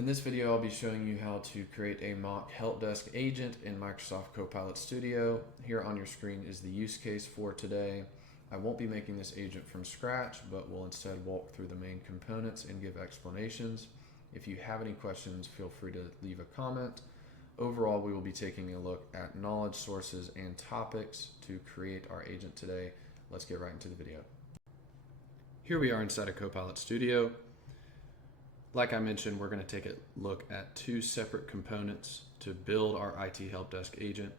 In this video, I'll be showing you how to create a mock Helpdesk agent in Microsoft Copilot Studio. Here on your screen is the use case for today. I won't be making this agent from scratch, but will instead walk through the main components and give explanations. If you have any questions, feel free to leave a comment. Overall, we will be taking a look at knowledge sources and topics to create our agent today. Let's get right into the video. Here we are inside of Copilot Studio. Like I mentioned, we're going to take a look at two separate components to build our IT Helpdesk agent.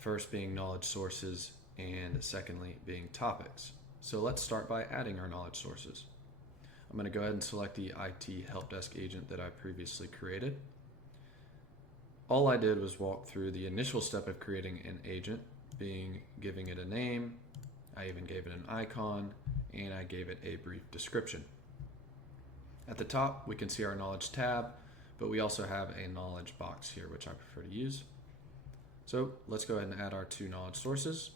First being knowledge sources, and secondly being topics. So let's start by adding our knowledge sources. I'm going to go ahead and select the IT Helpdesk agent that I previously created. All I did was walk through the initial step of creating an agent, being giving it a name. I even gave it an icon, and I gave it a brief description. At the top, we can see our knowledge tab, but we also have a knowledge box here, which I prefer to use. So let's go ahead and add our two knowledge sources.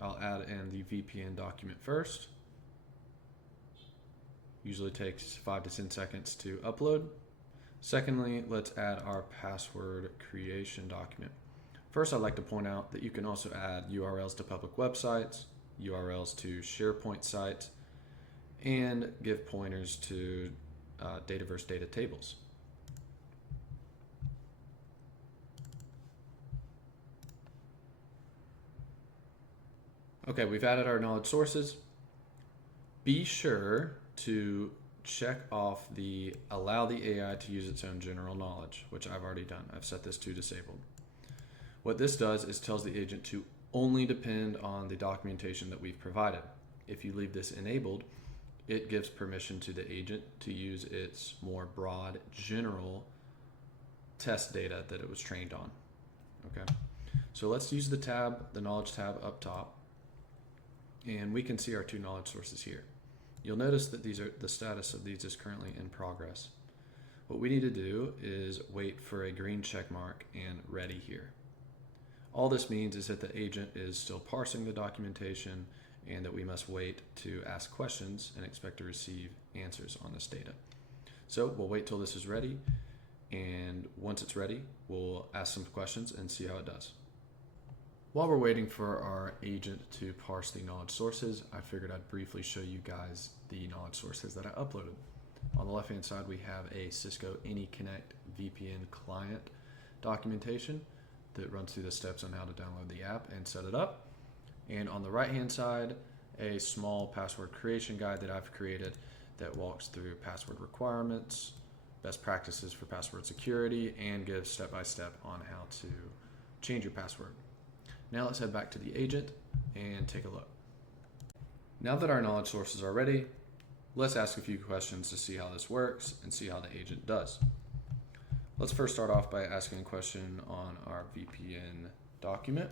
I'll add in the VPN document first. Usually takes 5 to 10 seconds to upload. Secondly, let's add our password creation document. First, I'd like to point out that you can also add URLs to public websites, URLs to SharePoint sites, and give pointers to Dataverse data tables. Okay, we've added our knowledge sources. Be sure to check off the allow the AI to use its own general knowledge, which I've already done. I've set this to disabled. What this does is tells the agent to only depend on the documentation that we've provided. If you leave this enabled, it gives permission to the agent to use its more broad, general test data that it was trained on. Okay, so let's use the knowledge tab up top, and we can see our two knowledge sources here. You'll notice that the status of these is currently in progress. What we need to do is wait for a green check mark and ready here. All this means is that the agent is still parsing the documentation and that we must wait to ask questions and expect to receive answers on this data. So we'll wait till this is ready, and once it's ready, we'll ask some questions and see how it does. While we're waiting for our agent to parse the knowledge sources, I figured I'd briefly show you guys the knowledge sources that I uploaded. On the left-hand side, we have a Cisco AnyConnect VPN client documentation that runs through the steps on how to download the app and set it up. And on the right-hand side, a small password creation guide that I've created that walks through password requirements, best practices for password security, and gives step-by-step on how to change your password. Now let's head back to the agent and take a look. Now that our knowledge sources are ready, let's ask a few questions to see how this works and see how the agent does. Let's first start off by asking a question on our VPN document.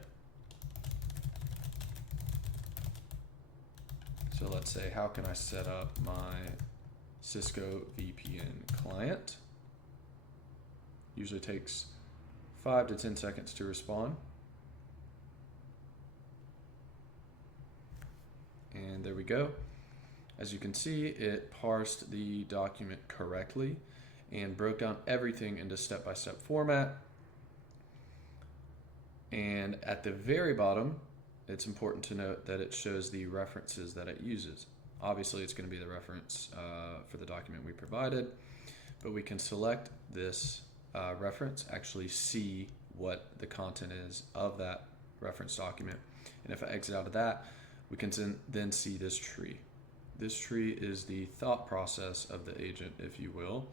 So let's say, how can I set up my Cisco VPN client? Usually takes 5 to 10 seconds to respond. And there we go. As you can see, it parsed the document correctly and broke down everything into step-by-step format. And at the very bottom, it's important to note that it shows the references that it uses. Obviously, it's going to be the reference for the document we provided, but we can select this reference, actually see what the content is of that reference document. And if I exit out of that, we can then see this tree. This tree is the thought process of the agent, if you will,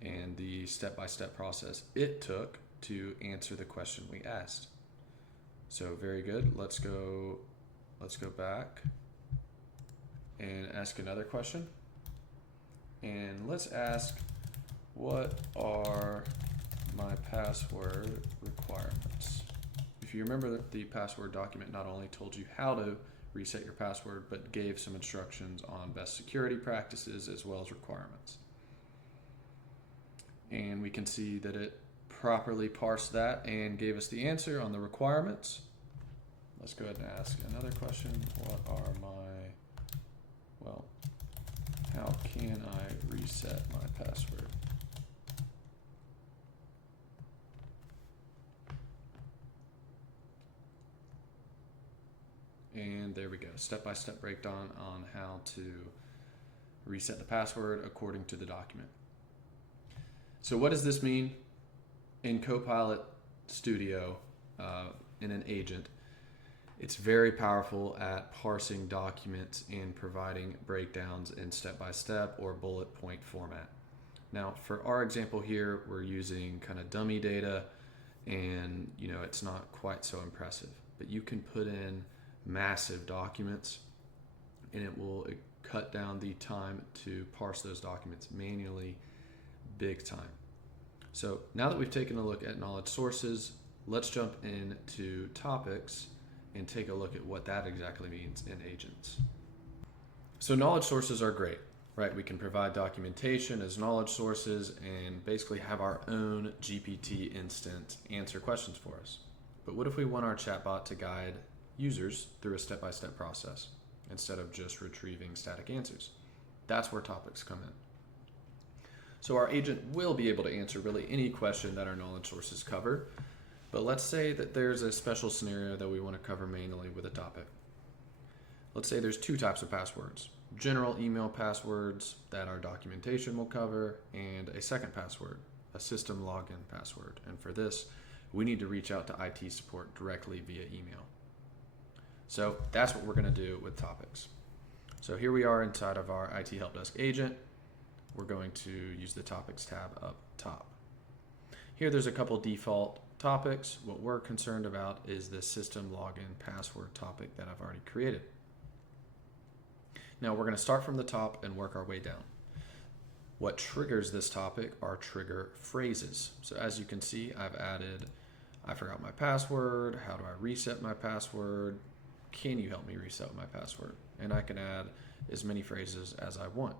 and the step-by-step process it took to answer the question we asked. So very good. Let's go back and ask another question. And let's ask, what are my password requirements? If you remember that the password document not only told you how to reset your password, but gave some instructions on best security practices as well as requirements. And we can see that it properly parsed that and gave us the answer on the requirements. Let's go ahead and ask another question. What are my, well, how can I reset my password? And there we go, step-by-step breakdown on how to reset the password according to the document. So what does this mean? In Copilot Studio, in an agent, it's very powerful at parsing documents and providing breakdowns in step-by-step or bullet point format. Now, for our example here, we're using kind of dummy data, and it's not quite so impressive. But you can put in massive documents, and it will cut down the time to parse those documents manually big time. So now that we've taken a look at knowledge sources, let's jump into topics and take a look at what that exactly means in agents. So knowledge sources are great, right? We can provide documentation as knowledge sources and basically have our own GPT instance answer questions for us. But what if we want our chatbot to guide users through a step-by-step process instead of just retrieving static answers? That's where topics come in. So our agent will be able to answer really any question that our knowledge sources cover, but let's say that there's a special scenario that we want to cover manually with a topic. Let's say there's two types of passwords: general email passwords that our documentation will cover, and a second password, a system login password. And for this, we need to reach out to IT support directly via email. So that's what we're going to do with topics. So here we are inside of our IT Helpdesk agent. We're going to use the topics tab up top. Here there's a couple default topics. What we're concerned about is the system login password topic that I've already created. Now we're going to start from the top and work our way down. What triggers this topic are trigger phrases. So as you can see, I've added, I forgot my password, how do I reset my password, can you help me reset my password? And I can add as many phrases as I want.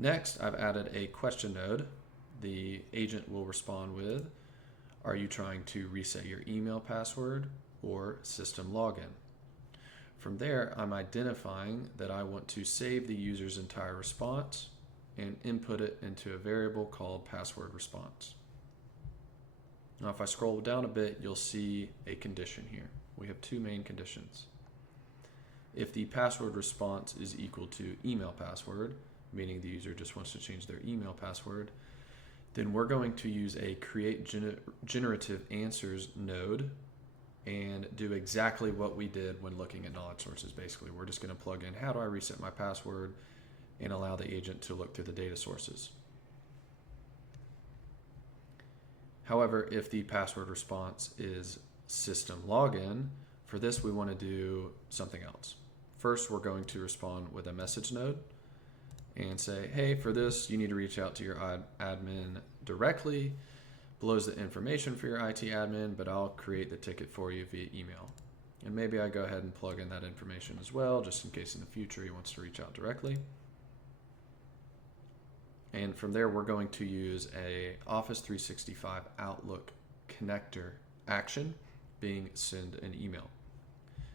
Next, I've added a question node. The agent will respond with, are you trying to reset your email password or system login? From there, I'm identifying that I want to save the user's entire response and input it into a variable called password response. Now, if I scroll down a bit, you'll see a condition here. We have two main conditions. If the password response is equal to email password, meaning the user just wants to change their email password, then we're going to use a create generative answers node and do exactly what we did when looking at knowledge sources. Basically, we're just going to plug in, how do I reset my password, and allow the agent to look through the data sources. However, if the password response is system login, for this we want to do something else. First, we're going to respond with a message node and say, hey, for this, you need to reach out to your admin directly. Below's the information for your IT admin, but I'll create the ticket for you via email. And maybe I go ahead and plug in that information as well, just in case in the future he wants to reach out directly. And from there, we're going to use a Office 365 Outlook connector action, being send an email.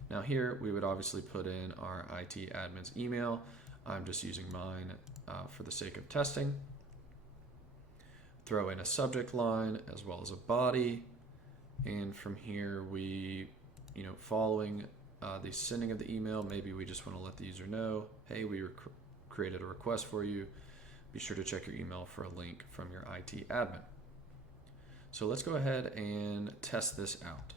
Now here, we would obviously put in our IT admin's email. I'm just using mine for the sake of testing. Throw in a subject line as well as a body. And from here, we, following the sending of the email, maybe we just want to let the user know, hey, we created a request for you. Be sure to check your email for a link from your IT admin. So let's go ahead and test this out.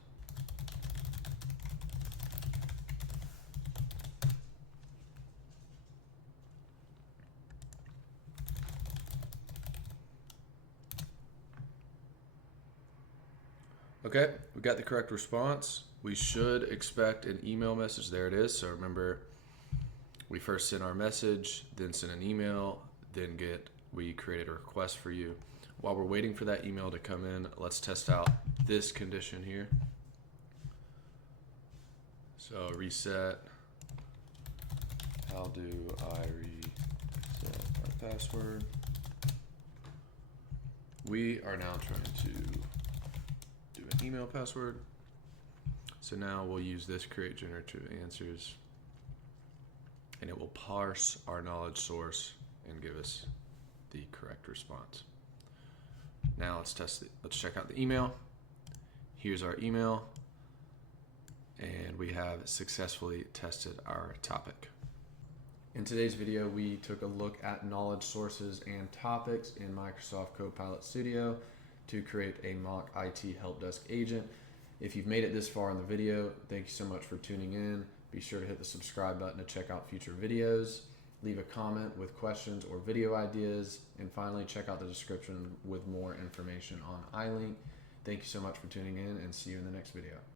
Okay, we got the correct response. We should expect an email message. There it is. So remember, we first sent our message, then sent an email, then we created a request for you. While we're waiting for that email to come in, let's test out this condition here. So reset. How do I reset my password? We are now trying to do an email password. So now we'll use this create generative answers and it will parse our knowledge source and give us the correct response. Now let's test it. Let's check out the email. Here's our email, and we have successfully tested our topic. In today's video, we took a look at knowledge sources and topics in Microsoft Copilot Studio to create a mock IT help desk agent. If you've made it this far in the video, thank you so much for tuning in. Be sure to hit the subscribe button to check out future videos. Leave a comment with questions or video ideas. And finally, check out the description with more information on iLink. Thank you so much for tuning in, and see you in the next video.